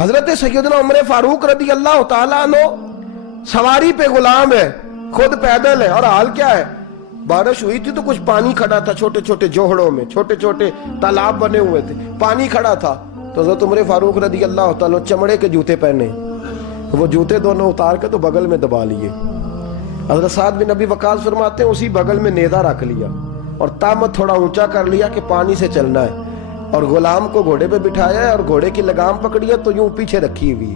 حضرت سیدنا عمر فاروق رضی اللہ تعالیٰ عنہ سواری پہ غلام ہے، خود پیدل ہے، اور حال کیا ہے، بارش ہوئی تھی تو کچھ پانی کھڑا تھا چھوٹے چھوٹے جوہڑوں میں، چھوٹے چھوٹے تالاب بنے ہوئے تھے، پانی کھڑا تھا، تو حضرت عمر فاروق رضی اللہ تعالیٰ چمڑے کے جوتے پہنے، وہ جوتے دونوں اتار کے تو بغل میں دبا لیے۔ حضرت سعد بن ابی وقاص فرماتے ہیں اسی بغل میں نیزہ رکھ لیا اور تامت تھوڑا اونچا کر لیا کہ پانی سے چلنا ہے، اور غلام کو گھوڑے پہ بٹھایا ہے اور گھوڑے کی لگام پکڑی ہے تو یوں پیچھے رکھی ہوئی،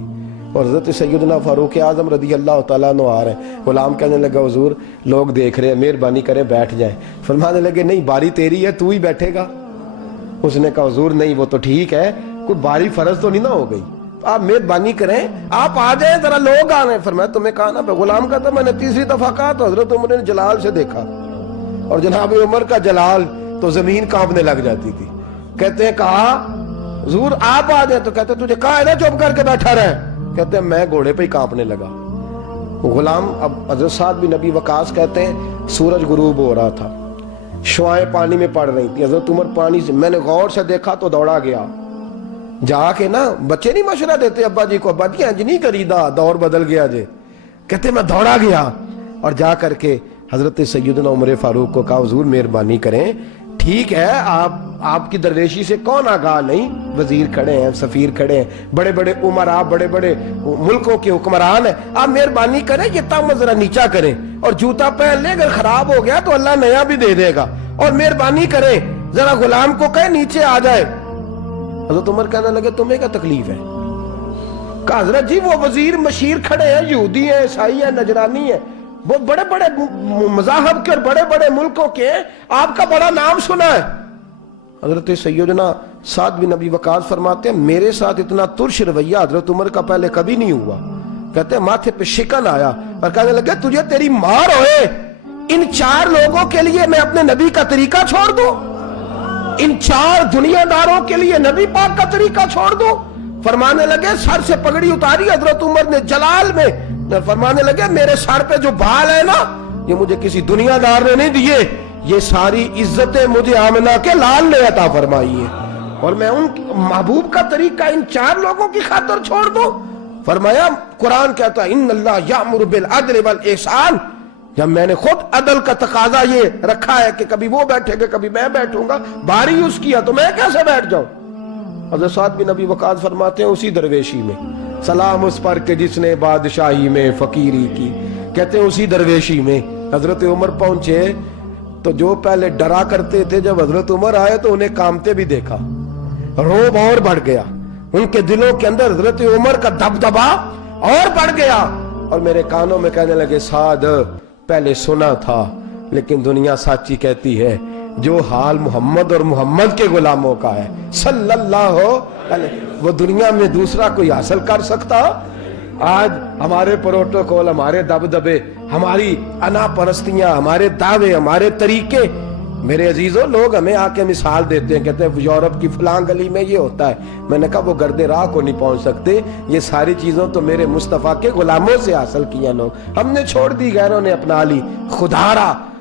اور حضرت سیدنا فاروق اعظم رضی اللہ تعالیٰ عنہ آ رہے ہیں۔ غلام کہنے لگا حضور لوگ دیکھ رہے ہیں، مہربانی کریں بیٹھ جائیں۔ فرمانے لگے نہیں، باری تیری ہے، تو ہی بیٹھے گا۔ اس نے کہا حضور نہیں، وہ تو ٹھیک ہے، کوئی باری فرض تو نہیں نہ ہو گئی، آپ مہربانی کریں آپ آ جائیں، ذرا لوگ آ رہے ہیں۔ فرمایا تمہیں کہا نا، غلام کہتا میں نے تیسری دفعہ کہا تو حضرت عمر نے جلال سے دیکھا، اور جناب عمر کا جلال تو زمین کانپنے لگ جاتی تھی۔ کہتے ہیں کہا حضور آپ آ جائیں، تو کہتے تجھے کہا ہے نا چپ کر کے بیٹھا رہے، کہتے ہیں میں گھوڑے پہ ہی کانپنے لگا۔ غلام اب حضرت سعد بن ابی وقاص کہتے ہیں سورج غروب ہو رہا تھا، شعائیں پانی میں پڑ رہی تھی، حضرت عمر پانی سے، میں نے غور سے دیکھا تو دوڑا گیا، جا کے نا بچے نہیں مشورہ دیتے ابا جی کو، ابا جی انج نہیں کریدا، دور بدل گیا جے، کہتے میں دوڑا گیا اور جا کر کے حضرت سیدنا عمر فاروق کو کہا حضور مہربانی کریں، ٹھیک ہے آپ کی درویشی سے کون آگاہ نہیں، وزیر کھڑے ہیں، سفیر کھڑے ہیں، بڑے بڑے عمراء، بڑے بڑے ملکوں کے حکمران ہیں، آپ مہربانی کریں یہ تامت ذرا نیچا کریں، اور جوتا پہن لے، اگر خراب ہو گیا تو اللہ نیا بھی دے دے گا، اور مہربانی کریں ذرا غلام کو کہیں نیچے آ جائے۔ حضرت عمر کہنے لگے تمہیں کیا تکلیف ہے؟ کہا حضرت جی وہ وزیر مشیر کھڑے ہیں، یہودی ہیں، عیسائی ہیں، نجرانی ہیں، وہ بڑے بڑے مذاہب کے اور بڑے بڑے ملکوں کے، آپ کا بڑا نام سنا ہے۔ حضرت سیدنا سعد بن ابی وقاص فرماتے ہیں میرے ساتھ اتنا ترش رویہ حضرت عمر کا پہلے کبھی نہیں ہوا، کہتے ہیں ماتھے پہ شکن آیا اور کہنے لگے تجھے تیری مار ہوئے، ان 4 لوگوں کے لیے میں اپنے نبی کا طریقہ چھوڑ دوں، ان 4 دنیا داروں کے لیے نبی پاک کا طریقہ چھوڑ دوں۔ فرمانے لگے سر سے پگڑی اتاری حضرت عمر نے جلال میں، فرمانے لگے میرے سر پہ جو بال ہے نا یہ مجھے کسی دنیا دار نے نہیں دیے، یہ ساری عزتیں مجھے آمنہ کے لال نے عطا فرمائی ہے، اور میں ان محبوب کا طریقہ ان 4 لوگوں کی خاطر چھوڑ دوں۔ فرمایا قرآن کہتا ہے ان اللہ یامر بالعدل والاحسان، جب میں نے خود عدل کا تقاضا یہ رکھا ہے کہ کبھی وہ بیٹھے گا کبھی میں بیٹھوں گا، باری اس کیا تو میں کیسے بیٹھ جاؤں۔ حضرت سعد بن ابی وقاص فرماتے ہیں اسی درویشی میں سلام اس پر کہ جس نے بادشاہی میں فقیری کی، کہتے ہیں اسی درویشی میں حضرت عمر پہنچے تو جو پہلے ڈرا کرتے تھے جب حضرت عمر آئے تو انہیں کامتے بھی دیکھا، روب اور بڑھ گیا، ان کے دلوں کے اندر حضرت عمر کا دبدبا اور بڑھ گیا، اور میرے کانوں میں کہنے لگے سعد پہلے سنا تھا لیکن دنیا سچی کہتی ہے جو حال محمد اور محمد کے غلاموں کا ہے صلی اللہ علیہ، وہ دنیا میں دوسرا کوئی حاصل کر سکتا؟ آج ہمارے پروٹوکول، ہمارے دبدبے، ہماری انا پرستیاں، ہمارے دعوے، ہمارے طریقے، میرے عزیزوں لوگ ہمیں آ کے مثال دیتے ہیں، کہتے ہیں یورپ کی فلاں گلی میں یہ ہوتا ہے، میں نے کہا وہ گرد راہ کو نہیں پہنچ سکتے، یہ ساری چیزوں تو میرے مصطفیٰ کے غلاموں سے حاصل کیا لوگ، ہم نے چھوڑ دی، غیروں نے اپنا لی۔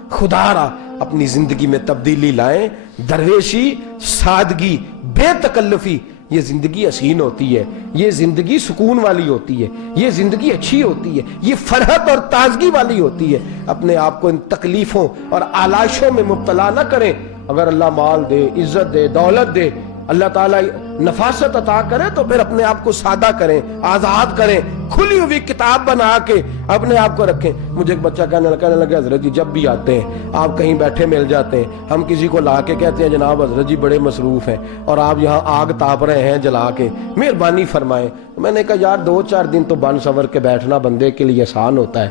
خدا را اپنی زندگی میں تبدیلی لائیں، درویشی، سادگی، بے تکلفی، یہ زندگی حسین ہوتی ہے، یہ زندگی سکون والی ہوتی ہے، یہ زندگی اچھی ہوتی ہے، یہ فرحت اور تازگی والی ہوتی ہے۔ اپنے آپ کو ان تکلیفوں اور آلائشوں میں مبتلا نہ کریں، اگر اللہ مال دے، عزت دے، دولت دے، اللہ تعالیٰ نفاست عطا کرے تو پھر اپنے آپ کو سادہ کریں، آزاد کریں، کھلی ہوئی کتاب بنا کے اپنے آپ کو رکھیں۔ مجھے ایک بچہ کہنے لگا حضرت جی جب بھی آتے ہیں آپ کہیں بیٹھے مل جاتے ہیں، ہم کسی کو لا کے کہتے ہیں جناب حضرت جی بڑے مصروف ہیں اور آپ یہاں آگ تاپ رہے ہیں جلا کے، مہربانی فرمائیں۔ میں نے کہا یار 2-4 دن تو بن سور کے بیٹھنا بندے کے لیے آسان ہوتا ہے،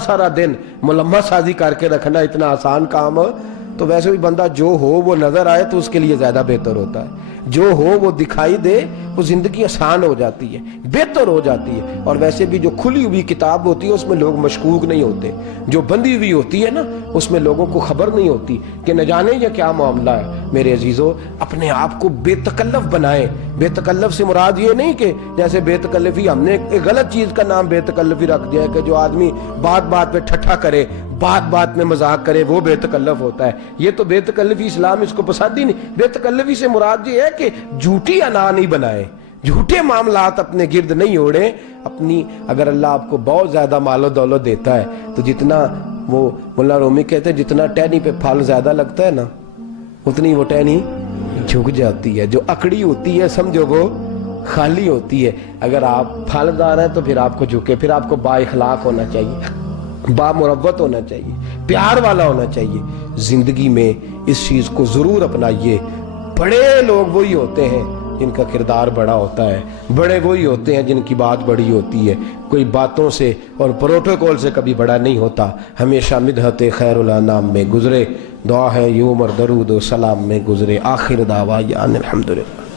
سارا دن ملمہ سازی کر کے رکھنا اتنا آسان کام تو ویسے بھی بندہ جو ہو وہ نظر آئے تو اس کے لیے زیادہ بہتر ہوتا ہے، جو ہو وہ دکھائی دے وہ زندگی آسان ہو جاتی ہے، بہتر ہو جاتی ہے۔ اور ویسے بھی جو کھلی ہوئی کتاب ہوتی ہے اس میں لوگ مشکوک نہیں ہوتے، جو بندی ہوئی ہوتی ہے نا اس میں لوگوں کو خبر نہیں ہوتی کہ نہ جانے یہ کیا معاملہ ہے۔ میرے عزیزوں اپنے آپ کو بے تکلف بنائیں۔ بے تکلف سے مراد یہ نہیں کہ جیسے بے تکلفی ہم نے ایک غلط چیز کا نام بے تکلفی رکھ دیا ہے کہ جو آدمی بات پہ ٹھٹھا کرے، بات میں مذاق کرے، وہ بے تکلف ہوتا ہے۔ یہ تو بے تکلفی اسلام اس کو پسند ہی نہیں۔ بے تکلفی سے مراد یہ ہے کہ جھوٹی انا نہیں بنائے، جھوٹے معاملات اپنے گرد نہیں اوڑے. اپنی اگر اللہ آپ کو بہت زیادہ مال و دولت دیتا ہے تو جتنا وہ مولا رومی کہتے ہیں جتنا ٹہنی پہ پھل زیادہ لگتا ہے نا اتنی وہ ٹہنی جھک جاتی ہے. جو اکڑی ہوتی ہے سمجھو وہ خالی ہوتی ہے. اگر آپ پھلدار ہیں تو پھر آپ کو جھکے, پھر آپ کو با اخلاق ہونا چاہیے, با مروت ہونا چاہیے, پیار والا ہونا چاہیے. زندگی میں اس چیز کو ضرور اپنائیے. بڑے لوگ وہی ہوتے ہیں جن کا کردار بڑا ہوتا ہے, بڑے وہی ہوتے ہیں جن کی بات بڑی ہوتی ہے. کوئی باتوں سے اور پروٹوکول سے کبھی بڑا نہیں ہوتا. ہمیشہ مدحت خیر الانام میں گزرے, دعا ہے یوم اور درود و سلام میں گزرے. آخر دعوا یان الحمدللہ.